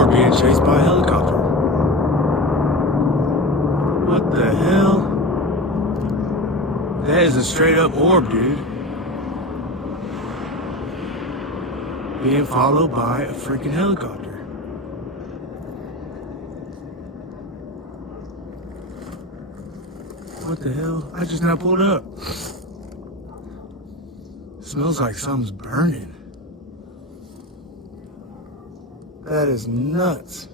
orb being chased by a helicopter. What the hell? That is a straight up orb, dude. Being followed by a freaking helicopter. What the hell? I just now pulled up. Smells like something's burning. That is nuts.